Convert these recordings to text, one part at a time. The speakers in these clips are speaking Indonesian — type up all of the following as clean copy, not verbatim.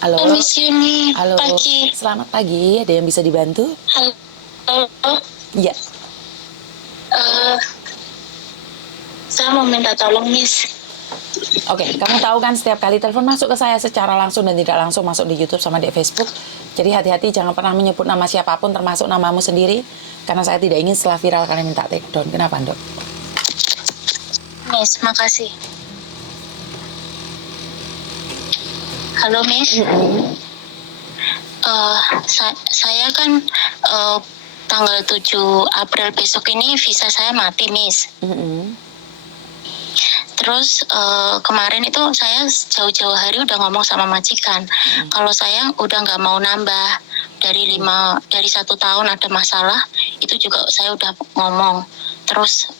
Halo, Miss Yuni, halo. pagi. Selamat pagi. Ada yang bisa dibantu? Halo, Iya. eh, saya mau minta tolong, Miss. Oke, kamu tahu kan setiap kali telepon masuk ke saya secara langsung dan tidak langsung masuk di YouTube sama di Facebook. Jadi hati-hati jangan pernah menyebut nama siapapun termasuk namamu sendiri. Karena saya tidak ingin setelah viral kalian minta take down. Kenapa, Dok? Miss, makasih. Halo, Miss. Saya kan tanggal 7 April besok ini visa saya mati, Miss. Terus kemarin itu saya jauh-jauh hari udah ngomong sama majikan kalau saya udah nggak mau nambah dari 1 tahun ada masalah, itu juga saya udah ngomong. Terus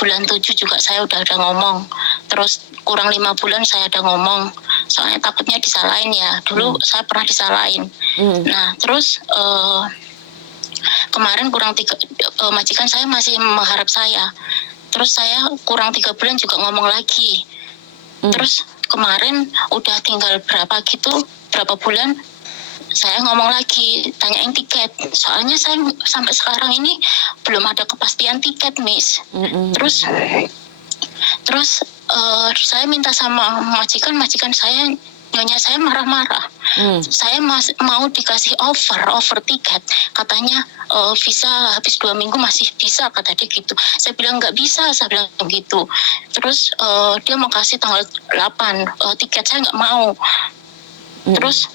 bulan 7 juga saya udah ngomong. Terus kurang 5 bulan saya udah ngomong. Soalnya takutnya disalahin ya. Dulu saya pernah disalahin. Nah, terus kemarin majikan saya masih mengharap saya. Terus saya kurang 3 bulan juga ngomong lagi. Terus kemarin udah tinggal berapa bulan, saya ngomong lagi, tanyain tiket. Soalnya saya sampai sekarang ini belum ada kepastian tiket, Miss. Terus saya minta sama majikan saya, nyonya saya marah-marah. Saya mau dikasih over tiket. Katanya visa habis 2 minggu masih bisa, kata dia gitu. Saya bilang nggak bisa, saya bilang gitu. Terus dia mau kasih tanggal 8 tiket, saya nggak mau. Terus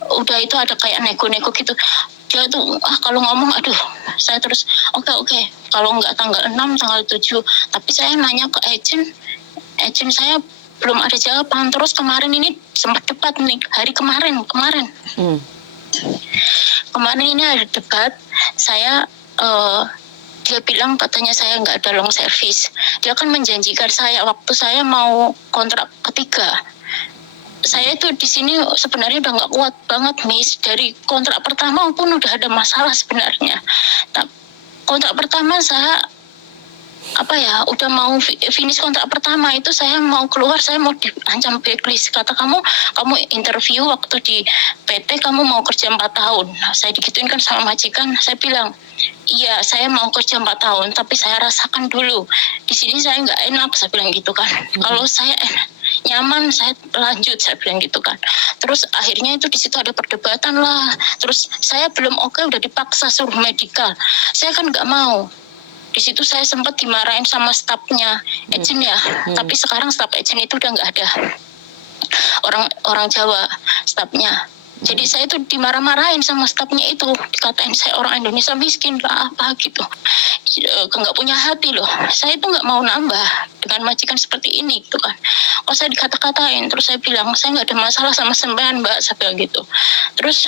udah itu ada kayak nego-nego gitu. Dia tuh kalau ngomong aduh, saya terus oke, kalau nggak tanggal 6 tanggal 7. Tapi saya nanya ke agent saya belum ada jawaban. Terus kemarin ini sempat debat nih, hari kemarin ini ada debat. Saya dia bilang katanya saya nggak ada long service. Dia kan menjanjikan saya waktu saya mau kontrak ketiga. Saya itu di sini sebenarnya udah nggak kuat banget, Miss. Dari kontrak pertama pun udah ada masalah sebenarnya. Nah, kontrak pertama saya udah mau finish kontrak pertama itu, saya mau keluar, saya mau diancam blacklist. Kata kamu interview waktu di PT kamu mau kerja 4 tahun. Nah, saya digituin kan sama majikan. Saya bilang iya, saya mau kerja 4 tahun, tapi saya rasakan dulu di sini saya nggak enak, saya bilang gitu kan. Kalau saya nyaman saya lanjut, saya bilang gitu kan. Terus akhirnya itu di situ ada perdebatan lah. Terus saya belum oke udah dipaksa suruh medical. Saya kan nggak mau. Di situ saya sempat dimarahin sama stafnya agent ya. Tapi sekarang staf agent itu udah nggak ada, orang Jawa stafnya. Jadi saya tuh dimarah-marahin sama stafnya itu, dikatain saya orang Indonesia miskin lah apa gitu, nggak punya hati loh. Saya itu nggak mau nambah dengan majikan seperti ini gitu kan. Oh, saya dikata-katain. Terus saya bilang saya nggak ada masalah sama sembahan, Mbak, saya bilang gitu. Terus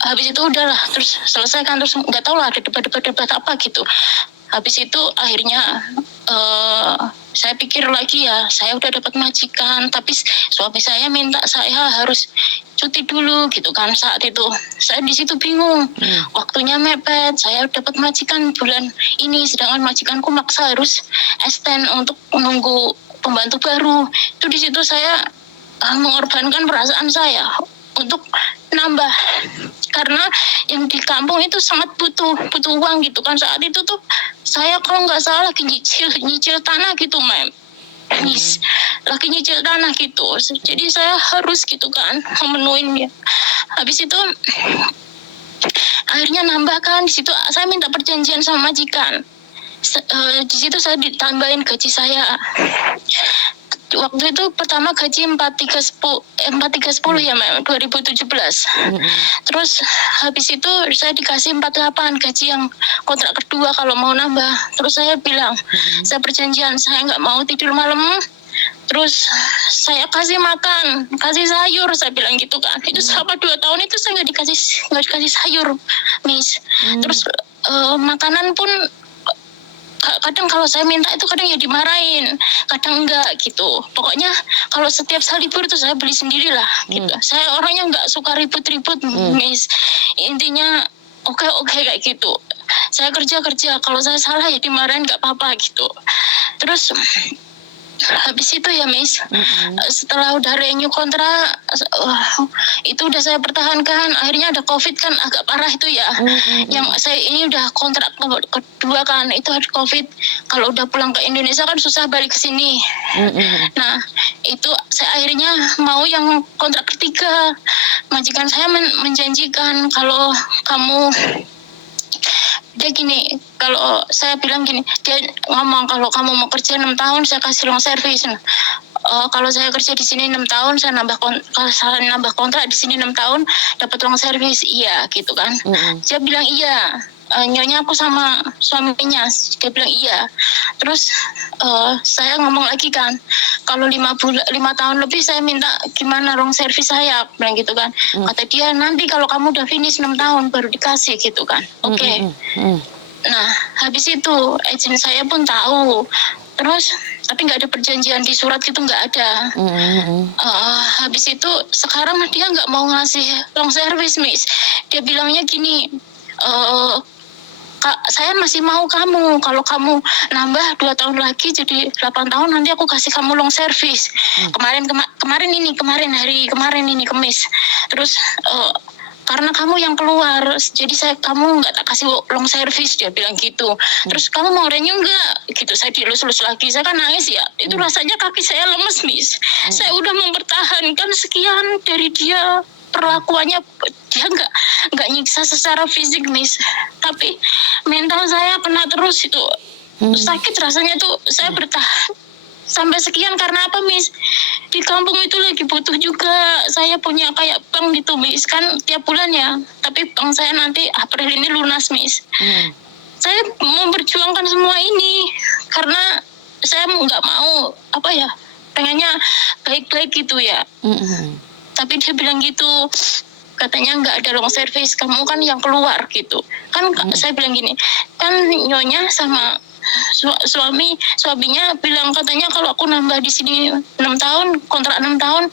habis itu udahlah, terus selesai kan. Terus nggak tahu lah ada debat apa gitu. Habis itu akhirnya saya pikir lagi ya, saya udah dapat majikan, tapi suami saya minta saya harus cuti dulu gitu kan. Saat itu saya di situ bingung, waktunya mepet. Saya dapat majikan bulan ini, sedangkan majikanku maksa harus extend untuk menunggu pembantu baru. Itu di situ saya mengorbankan perasaan saya untuk nambah, karena yang di kampung itu sangat butuh uang gitu kan. Saat itu tuh saya kalau nggak salah lagi nyicil tanah gitu, Miss, lagi nyicil tanah gitu. Jadi saya harus gitu kan memenuhin ya. Habis itu akhirnya nambah kan. Di situ saya minta perjanjian sama majikan. Di situ saya ditambahin gaji saya. Waktu itu pertama gaji 4.310 ya, 2017. Terus habis itu saya dikasih 48 gaji yang kontrak kedua kalau mau nambah. Terus saya bilang saya perjanjian saya nggak mau tidur malam. Terus saya kasih makan, kasih sayur, saya bilang gitu kan. Itu selama 2 tahun itu saya nggak dikasih sayur, Miss. Terus makanan pun kadang kalau saya minta itu kadang ya dimarahin, kadang enggak gitu. Pokoknya kalau setiap saya libur itu saya beli sendirilah gitu. Saya orangnya nggak suka ribut-ribut, Miss. Intinya oke kayak gitu. Saya kerja, kalau saya salah ya dimarahin nggak apa-apa gitu. Terus habis itu ya Miss, setelah udah renew kontrak, itu udah saya pertahankan. Akhirnya ada COVID kan, agak parah itu ya. Yang saya ini udah kontrak kedua kan, itu ada COVID. Kalau udah pulang ke Indonesia kan susah balik ke sini. Nah itu saya akhirnya mau yang kontrak ketiga. Majikan saya menjanjikan kalau kamu, dia gini, kalau saya bilang gini, dia ngomong kalau kamu mau kerja 6 tahun saya kasih long service. Kalau saya kerja di sini 6 tahun saya kalau saya nambah kontrak di sini 6 tahun dapat long service, iya gitu kan. Dia bilang iya. Nyonya aku sama suaminya, dia bilang iya. Terus saya ngomong lagi kan, kalau 5 tahun lebih saya minta gimana long service saya, bilang gitu kan. Kata dia nanti kalau kamu udah finish 6 tahun baru dikasih gitu kan. Oke. Nah habis itu agent saya pun tahu. Terus tapi nggak ada perjanjian di surat gitu, nggak ada. Habis itu sekarang dia nggak mau ngasih long service Miss. Dia bilangnya gini, Kak, saya masih mau kamu. Kalau kamu nambah 2 tahun lagi jadi 8 tahun, nanti aku kasih kamu long service. Kemarin hari kemarin ini Kamis. Terus karena kamu yang keluar, jadi kamu nggak tak kasih long service, dia bilang gitu. Terus kamu mau renew nggak? Gitu, saya dilus-lus lagi. Saya kan nangis ya. Itu rasanya kaki saya lemes, Miss. Saya udah mempertahankan sekian dari dia. Perlakuannya dia nggak nyiksa secara fisik Miss, tapi mental saya kena terus itu. Sakit rasanya tuh. Saya bertahan sampai sekian karena apa Miss? Di kampung itu lagi butuh juga. Saya punya kayak bank gitu Miss, kan tiap bulan ya, tapi bank saya nanti April ini lunas Miss. Saya memperjuangkan semua ini karena saya nggak mau pengennya baik-baik gitu ya. Tapi dia bilang gitu, katanya nggak ada long service, kamu kan yang keluar gitu kan. Saya bilang gini kan, nyonya sama suaminya bilang katanya kalau aku nambah di sini 6 tahun, kontrak 6 tahun,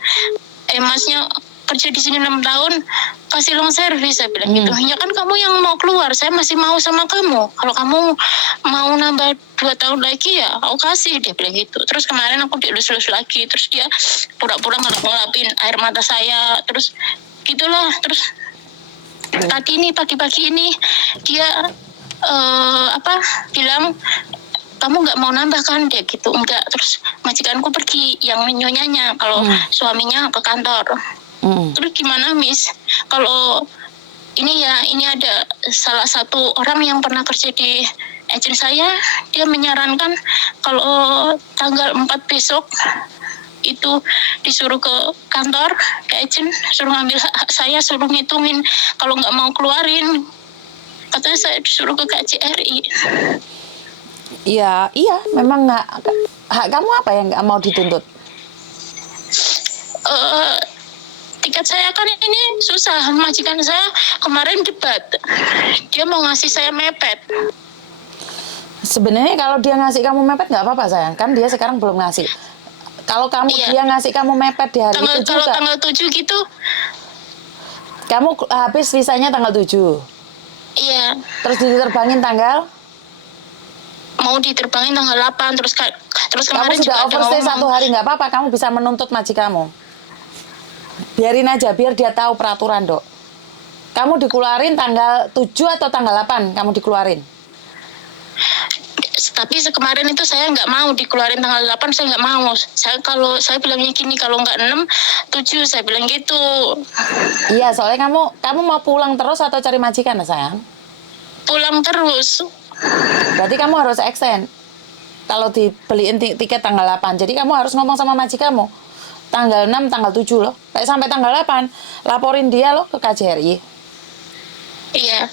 masnya kerja di sini 6 tahun kasih long service, saya bilang gitu. Ya kan kamu yang mau keluar, saya masih mau sama kamu. Kalau kamu mau nambah 2 tahun lagi ya aku kasih, dia bilang gitu. Terus kemarin aku dielus-elus lagi, terus dia pura-pura ngelap-ngelapin air mata saya, terus gitulah. Terus pagi-pagi ini dia bilang kamu nggak mau nambah kan, dia gitu. Enggak. Terus majikanku pergi yang nyonyanya, kalau suaminya ke kantor. Terus gimana Miss, kalau ini ada salah satu orang yang pernah kerja di agent saya, dia menyarankan kalau tanggal 4 besok itu disuruh ke kantor, ke agent, suruh ngambil hak saya, suruh ngitungin kalau nggak mau keluarin. Katanya saya disuruh ke KJRI. Iya, memang hak kamu apa yang nggak mau dituntut? Tiket saya kan ini susah. Majikan saya kemarin debat, dia mau ngasih saya mepet. Sebenarnya kalau dia ngasih kamu mepet nggak apa-apa sayang, kan dia sekarang belum ngasih. Kalau dia ngasih kamu mepet di hari itu juga. Kalau tanggal 7 gitu. Kamu habis visanya tanggal 7. Iya. Terus diterbangin tanggal? Mau diterbangin tanggal 8, terus kemarin kamu sudah overstay 1 hari, nggak apa-apa, kamu bisa menuntut majikanmu. Biarin aja, biar dia tahu peraturan, Dok. Kamu dikeluarin tanggal 7 atau tanggal 8 kamu dikeluarin? Tapi kemarin itu saya nggak mau dikeluarin tanggal 8, saya nggak mau. Saya bilangnya gini, kalau nggak 6, 7, saya bilang gitu. Iya, soalnya kamu mau pulang terus atau cari majikan, sayang? Pulang terus. Berarti kamu harus extend. Kalau dibeliin tiket tanggal 8, jadi kamu harus ngomong sama majikanmu. Tanggal 6, tanggal 7 loh. Kayak sampai tanggal 8, laporin dia loh ke KJRI. Iya.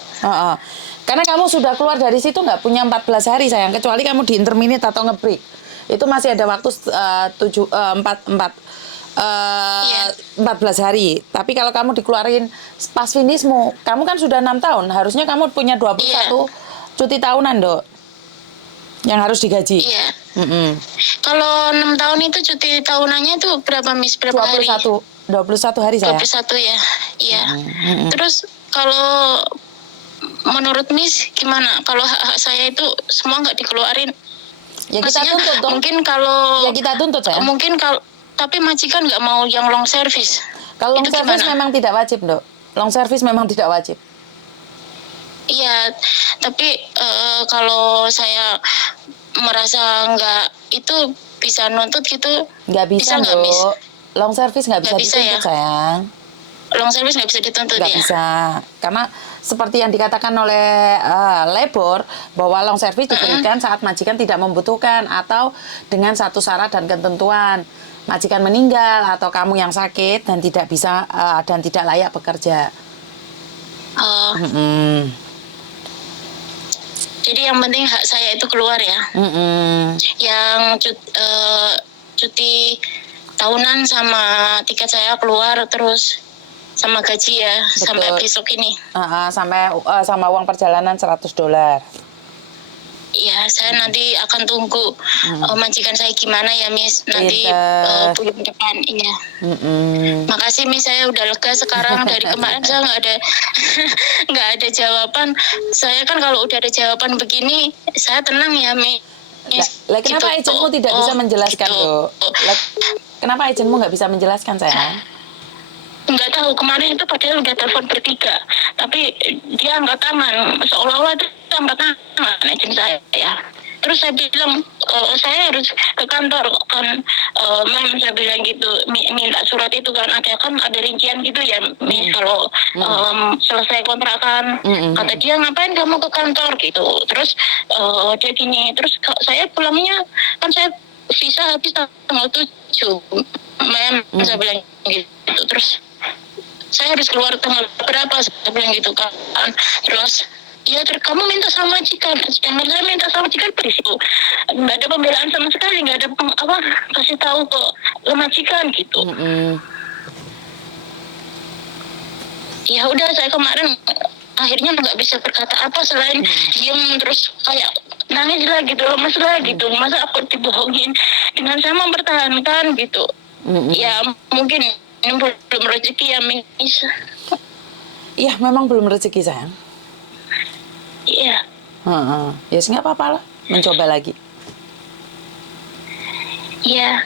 Karena kamu sudah keluar dari situ nggak punya 14 hari sayang, kecuali kamu di interminate atau nge-break. Itu masih ada waktu 14 hari. Tapi kalau kamu dikeluarin pas finishmu, kamu kan sudah 6 tahun, harusnya kamu punya 21 cuti tahunan, Dok, yang harus digaji. Iya. Kalau 6 tahun itu cuti tahunannya itu berapa Miss? Berapa 21 hari sayang. 21 ya. Iya. Terus kalau menurut Miss gimana? Kalau hak saya itu semua nggak dikeluarin? Ya kita Maksudnya, tuntut dong. mungkin kalau Ya kita tuntut saya. mungkin kalau tapi majikan nggak mau yang long service. Kalau long Itu service gimana? memang tidak wajib, Dok. Long service memang tidak wajib. Iya, tapi kalau saya merasa nggak itu bisa nuntut gitu, Nggak bisa, nggak, Miss? Dok. Long service nggak bisa Nggak bisa dituntut, ya? sayang. Long service nggak bisa dituntut Nggak ya? bisa. Karena seperti yang dikatakan oleh Lebor, bahwa long service diberikan saat majikan tidak membutuhkan atau dengan satu syarat dan ketentuan. Majikan meninggal atau kamu yang sakit dan tidak bisa dan tidak layak bekerja. Oh, Mm-mm. jadi yang penting hak saya itu keluar ya. Mm-mm. Yang cuti tahunan sama tiket saya keluar, terus sama gaji ya. Betul. Sampai besok ini. Sampai sama uang perjalanan $100. Ya, saya nanti akan tunggu majikan saya gimana ya, Miss. Nanti Pinter. bulan depan, iya. Mm-mm. Makasih, Miss. Saya udah lega sekarang. Dari kemarin saya nggak ada nggak ada jawaban. Saya kan kalau udah ada jawaban begini, saya tenang ya, Miss. Lah, kenapa Gitu. agentmu tidak bisa menjelaskan, gitu. Dok? Lah, kenapa agentmu nggak bisa menjelaskan, sayang? Nggak tahu, kemarin itu padahal udah telepon bertiga, tapi dia angkat tangan, seolah-olah itu angkat tangan agent saya ya. Terus saya bilang saya harus ke kantor kan, mem, saya bilang gitu, minta surat itu kan, ada rincian gitu ya, kalau selesai kontrakan. Kata dia, ngapain kamu ke kantor gitu. Terus dia gini, terus saya pulangnya kan saya visa habis tanggal 7, mem, saya bilang gitu. Terus saya harus keluar tanggal berapa, saya bilang gitu kan. Terus ya, kamu minta sama majikan, sedangkan saya minta sama majikan berisiko, nggak ada pembelaan sama sekali, nggak ada kasih tahu ke majikan gitu. Ya udah, saya kemarin akhirnya nggak bisa berkata apa selain diem, terus kayak nangis lah gitu, lemes lah gitu. Masa aku dibohongin dengan saya mempertahankan gitu. Ya mungkin ini belum rezeki ya, Miss. Iya, memang belum rezeki, sayang. Iya. Ya, nggak apa-apa lah, mencoba lagi. Iya.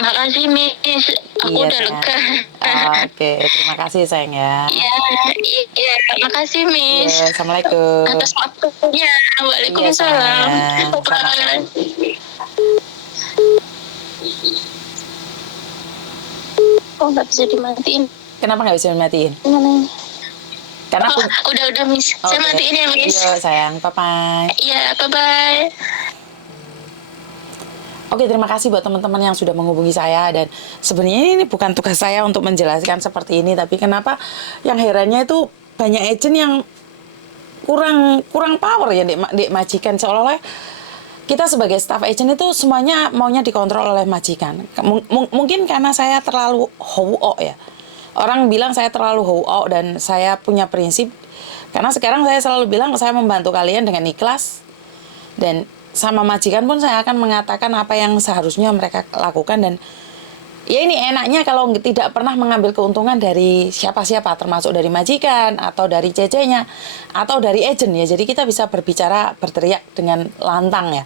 Makasih, Miss. Aku Iya, udah sayang. lega. Oke, terima kasih, sayang ya. Iya. Makasih, Miss. Iya, Assalamualaikum. Atas waktunya. Waalaikumsalam. Iya, sayang. Bye. Oh, nggak bisa dimatiin. Kenapa nggak bisa dimatiin? Gimana ini? Karena udah, Miss. Saya Oke. matiin ya, Miss. Iya, sayang. Bye-bye. Iya, bye-bye. Oke, terima kasih buat teman-teman yang sudah menghubungi saya. Dan sebenarnya ini bukan tugas saya untuk menjelaskan seperti ini, tapi kenapa yang herannya itu banyak agent yang kurang power ya, di majikan. Seolah-olah kita sebagai staff agent itu semuanya maunya dikontrol oleh majikan. Mungkin karena saya terlalu ho ya. Orang bilang saya terlalu ho dan saya punya prinsip. Karena sekarang saya selalu bilang saya membantu kalian dengan ikhlas. Dan sama majikan pun saya akan mengatakan apa yang seharusnya mereka lakukan. Dan ya ini enaknya kalau tidak pernah mengambil keuntungan dari siapa-siapa, termasuk dari majikan atau dari CC-nya atau dari agent ya. Jadi kita bisa berbicara, berteriak dengan lantang ya.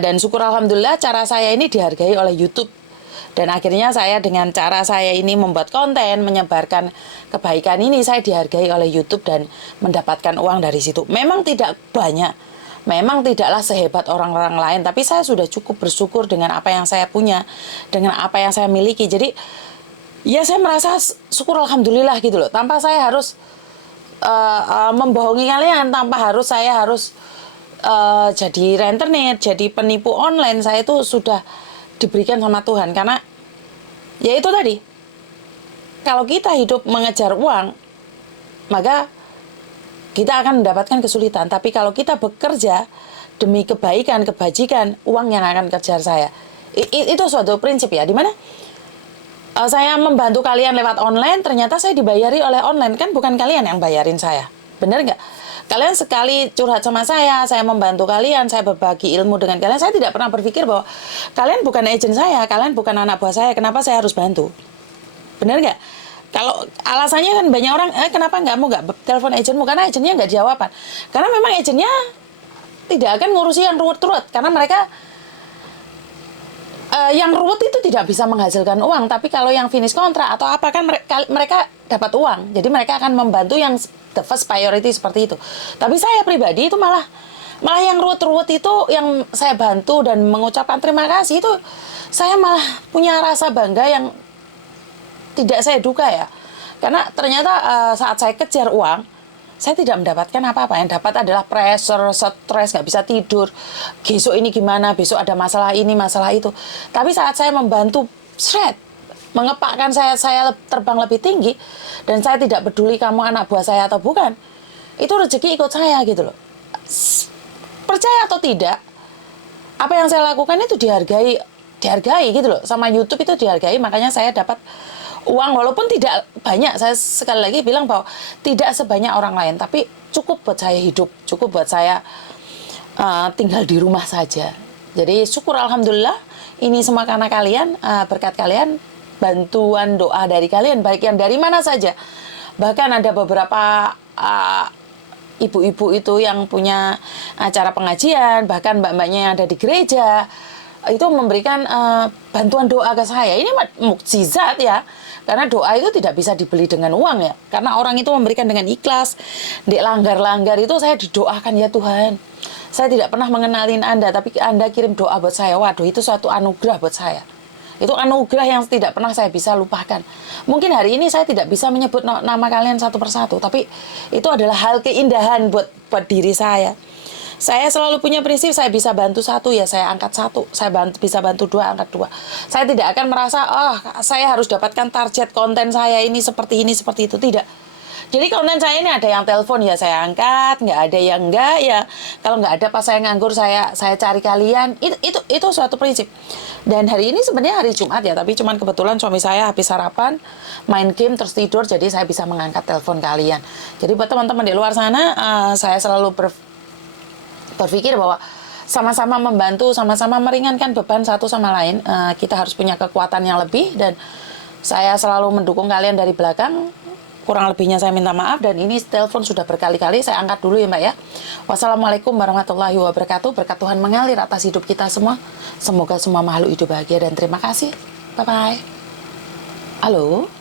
Dan syukur alhamdulillah cara saya ini dihargai oleh YouTube. Dan akhirnya saya dengan cara saya ini membuat konten, menyebarkan kebaikan ini, saya dihargai oleh YouTube dan mendapatkan uang dari situ. Memang tidak banyak, memang tidaklah sehebat orang-orang lain, tapi saya sudah cukup bersyukur dengan apa yang saya punya, dengan apa yang saya miliki. Jadi ya saya merasa syukur alhamdulillah gitu loh, tanpa saya harus membohongi kalian, tanpa saya harus jadi rentenir, jadi penipu online. Saya itu sudah diberikan sama Tuhan, karena ya itu tadi, kalau kita hidup mengejar uang maka kita akan mendapatkan kesulitan. Tapi kalau kita bekerja demi kebaikan, kebajikan, uang yang akan kejar saya. Itu suatu prinsip ya, dimana saya membantu kalian lewat online, ternyata saya dibayari oleh online. Kan bukan kalian yang bayarin saya, bener nggak? Kalian sekali curhat sama saya membantu kalian, saya berbagi ilmu dengan kalian. Saya tidak pernah berpikir bahwa kalian bukan agent saya, kalian bukan anak buah saya, kenapa saya harus bantu? Bener nggak? Kalau alasannya kan banyak orang, kenapa nggak telepon agentmu? Karena agentnya nggak jawaban. Karena memang agentnya tidak akan ngurusi yang ruwet-ruwet karena mereka yang ruwet itu tidak bisa menghasilkan uang, tapi kalau yang finish kontrak atau apa kan mereka dapat uang. Jadi mereka akan membantu yang the first priority seperti itu. Tapi saya pribadi itu malah yang ruwet-ruwet itu yang saya bantu dan mengucapkan terima kasih itu saya malah punya rasa bangga yang tidak saya duga ya. Karena ternyata saat saya kejar uang, saya tidak mendapatkan apa-apa. Yang dapat adalah pressure, stres, nggak bisa tidur. Besok ini gimana, besok ada masalah ini, masalah itu. Tapi saat saya membantu, mengepakkan saya terbang lebih tinggi, dan saya tidak peduli kamu anak buah saya atau bukan, itu rezeki ikut saya gitu loh. Percaya atau tidak, apa yang saya lakukan itu dihargai gitu loh. Sama YouTube itu dihargai, makanya saya dapat uang walaupun tidak banyak. Saya sekali lagi bilang bahwa tidak sebanyak orang lain, tapi cukup buat saya hidup, cukup buat saya tinggal di rumah saja. Jadi syukur alhamdulillah ini semua karena kalian, berkat kalian, bantuan doa dari kalian, baik yang dari mana saja. Bahkan ada beberapa ibu-ibu itu yang punya acara pengajian, bahkan mbak-mbaknya yang ada di gereja itu memberikan bantuan doa ke saya. Ini mukjizat ya. Karena doa itu tidak bisa dibeli dengan uang ya. Karena orang itu memberikan dengan ikhlas. Dek langgar-langgar itu saya didoakan, ya Tuhan. Saya tidak pernah mengenalin Anda, tapi Anda kirim doa buat saya. Waduh, itu suatu anugerah buat saya. Itu anugerah yang tidak pernah saya bisa lupakan. Mungkin hari ini saya tidak bisa menyebut nama kalian satu persatu, tapi itu adalah hal keindahan buat diri saya. Saya selalu punya prinsip, saya bisa bantu satu, ya saya angkat satu. Saya bisa bantu dua, angkat dua. Saya tidak akan merasa, saya harus dapatkan target konten saya ini, seperti itu. Tidak. Jadi konten saya ini ada yang telepon, ya saya angkat. Nggak ada yang enggak, ya. Kalau nggak ada pas saya nganggur, saya cari kalian. Itu suatu prinsip. Dan hari ini sebenarnya hari Jumat ya, tapi cuman kebetulan suami saya habis sarapan, main game, terus tidur, jadi saya bisa mengangkat telepon kalian. Jadi buat teman-teman di luar sana, saya selalu berpikir bahwa sama-sama membantu, sama-sama meringankan beban satu sama lain. Kita harus punya kekuatan yang lebih, dan saya selalu mendukung kalian dari belakang. Kurang lebihnya saya minta maaf, dan ini telepon sudah berkali-kali, saya angkat dulu ya Mbak ya. Wassalamualaikum warahmatullahi wabarakatuh. Berkat Tuhan mengalir atas hidup kita semua. Semoga semua makhluk hidup bahagia, dan terima kasih. Bye-bye. Halo.